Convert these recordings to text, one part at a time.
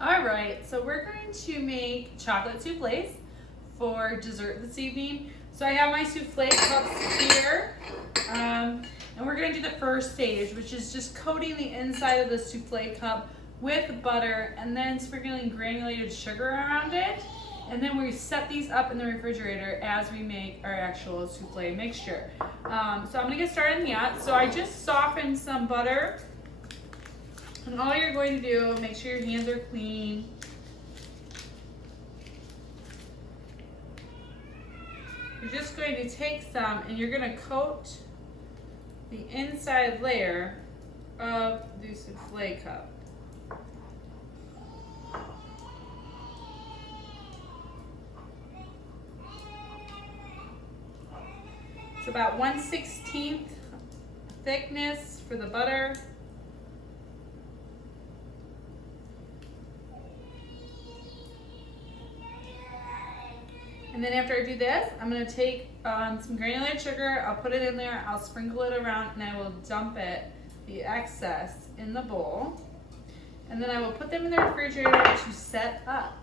All right, so we're going to make chocolate souffles for dessert this evening. So I have my souffle cups here, and we're going to do the first stage, which is just coating the inside of the souffle cup with butter and then sprinkling granulated sugar around it. And then we set these up in the refrigerator as we make our actual souffle mixture. So I'm going to get started in that. So I just softened some butter. And all you're going to do, make sure your hands are clean. You're just going to take some and you're going to coat the inside layer of the souffle cup. It's about 1/16 thickness for the butter. And then after I do this, I'm going to take some granulated sugar, I'll put it in there, I'll sprinkle it around, and I will dump it, the excess, in the bowl. And then I will put them in the refrigerator to set up.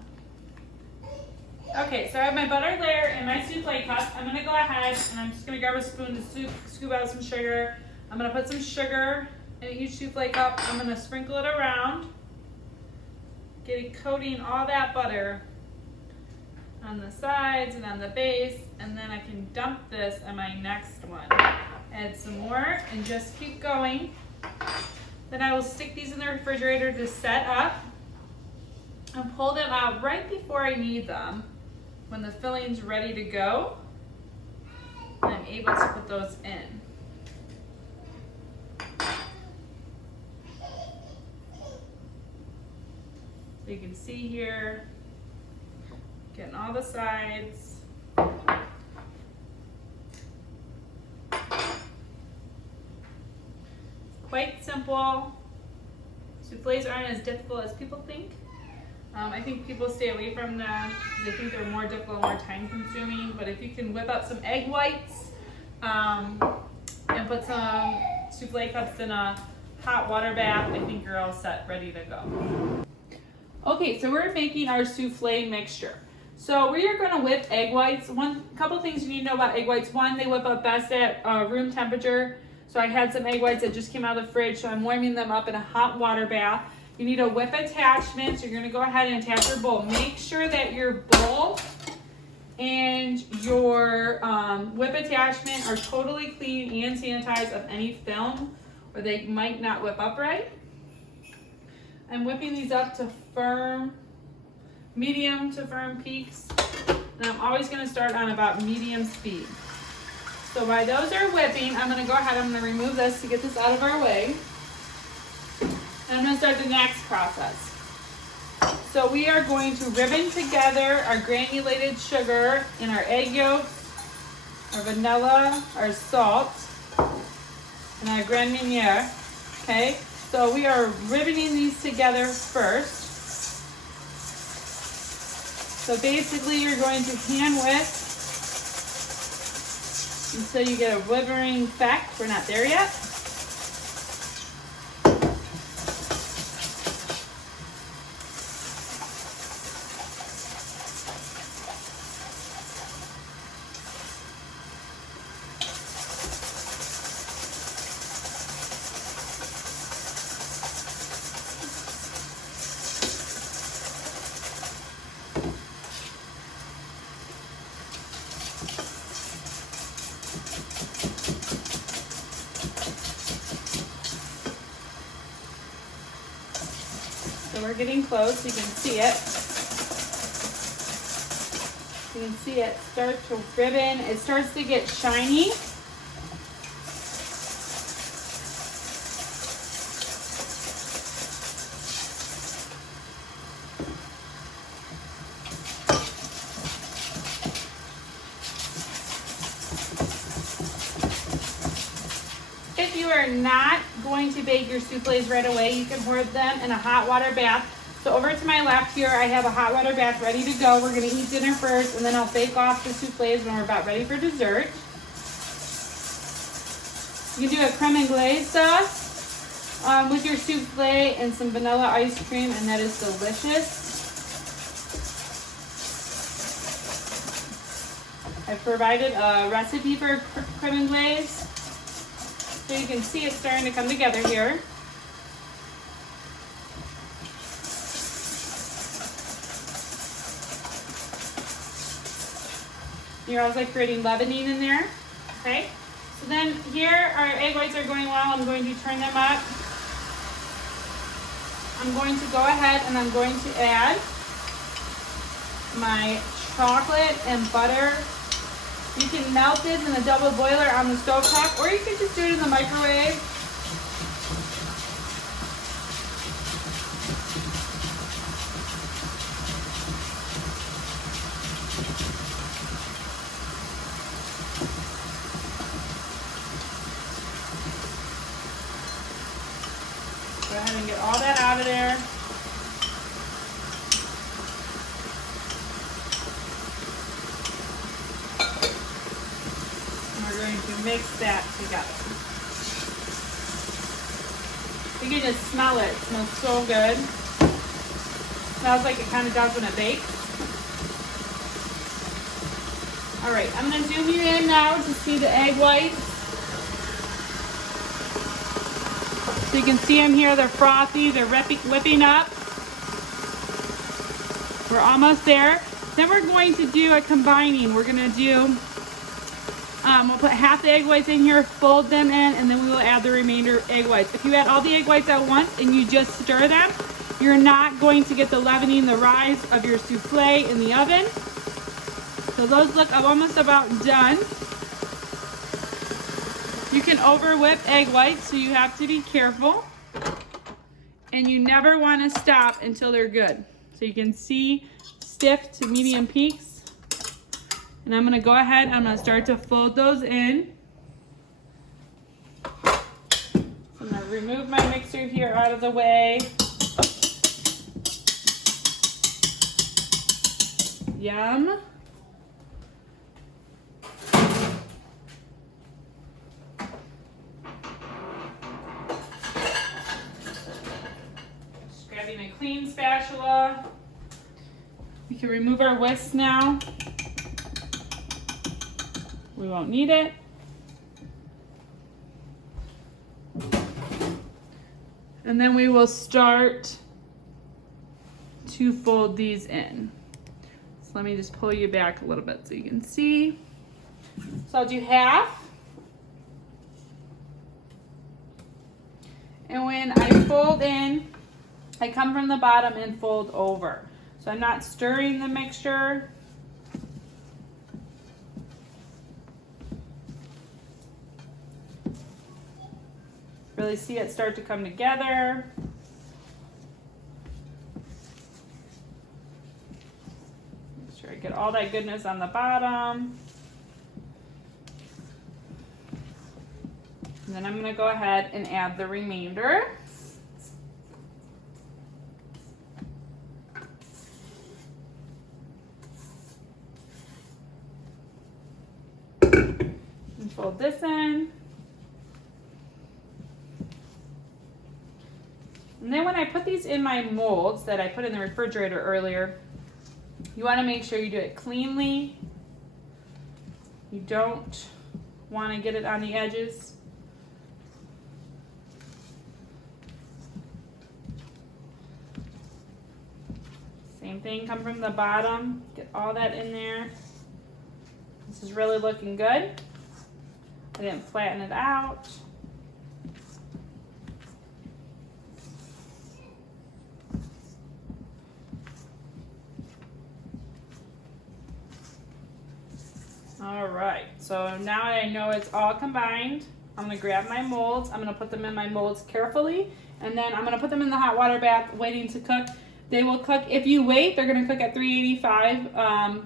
Okay, so I have my butter layer in my souffle cup. I'm going to go ahead and I'm just going to grab a spoon to scoop out some sugar. I'm going to put some sugar in each souffle cup. I'm going to sprinkle it around, coating all that butter on the sides and on the base, and then I can dump this on my next one. Add some more and just keep going. Then I will stick these in the refrigerator to set up and pull them out right before I need them. When the filling's ready to go, I'm able to put those in. So you can see here, getting all the sides. Quite simple. Souffles aren't as difficult as people think. I think people stay away from them because they think they're more difficult, more time consuming. But if you can whip up some egg whites and put some souffle cups in a hot water bath, I think you're all set, ready to go. Okay, so we're making our souffle mixture. So we are going to whip egg whites. Couple things you need to know about egg whites. One, they whip up best at room temperature. So I had some egg whites that just came out of the fridge, so I'm warming them up in a hot water bath. You need a whip attachment, so you're going to go ahead and attach your bowl. Make sure that your bowl and your whip attachment are totally clean and sanitized of any film, or they might not whip up right. I'm whipping these up to medium to firm peaks, and I'm always going to start on about medium speed. So while those are whipping, I'm going to go ahead, I'm going to remove this to get this out of our way. And I'm going to start the next process. So we are going to ribbon together our granulated sugar and our egg yolks, our vanilla, our salt, and our grand marnier. Okay, so we are ribboning these together first. So basically you're going to hand whisk until you get a withering effect. We're not there yet. So we're getting close, you can see it. You can see it start to ribbon. It starts to get shiny. If you are not going to bake your souffles right away, you can hoard them in a hot water bath. So over to my left here, I have a hot water bath ready to go. We're going to eat dinner first, and then I'll bake off the souffles when we're about ready for dessert. You can do a creme anglaise sauce. with your souffle and some vanilla ice cream, and that is delicious. I've provided a recipe for creme and glaze, so you can see it's starting to come together here. You're also creating leavening in there, okay? So then here our egg whites are going well. I'm going to turn them up. I'm going to go ahead and I'm going to add my chocolate and butter. You can melt this in a double boiler on the stove top, or you can just do it in the microwave. Go ahead and get all that out of there. And we're going to mix that together. You can just smell it. It smells so good. Smells like it kind of does when it bakes. All right, I'm going to zoom you in now to see the egg whites. So you can see them here, they're frothy, they're whipping up. We're almost there. Then we're going to do a combining. We're going to do, we'll put half the egg whites in here, fold them in, and then we will add the remainder egg whites. If you add all the egg whites at once and you just stir them, you're not going to get the leavening, the rise of your souffle in the oven. So those look almost about done. You can over whip egg whites, so you have to be careful. And you never want to stop until they're good. So you can see stiff to medium peaks. And I'm going to go ahead, I'm going to start to fold those in. So I'm going to remove my mixer here out of the way. Yum. Just grabbing a clean spatula. We can remove our whisk now. We won't need it. And then we will start to fold these in. So let me just pull you back a little bit so you can see. So I'll do half. And when I fold in, I come from the bottom and fold over. So I'm not stirring the mixture. Really see it start to come together. Make sure I get all that goodness on the bottom. And then I'm going to go ahead and add the remainder. And fold this in. And then when I put these in my molds that I put in the refrigerator earlier, you want to make sure you do it cleanly. You don't want to get it on the edges. Same thing, come from the bottom, get all that in there. This is really looking good. I didn't flatten it out. All right, so now I know it's all combined. I'm gonna grab my molds. I'm gonna put them in my molds carefully, and then I'm gonna put them in the hot water bath waiting to cook. They will cook, if you wait, they're gonna cook at 385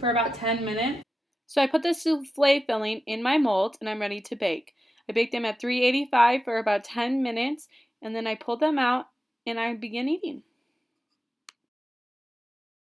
for about 10 minutes. So I put the souffle filling in my molds and I'm ready to bake. I baked them at 385 for about 10 minutes, and then I pulled them out and I began eating.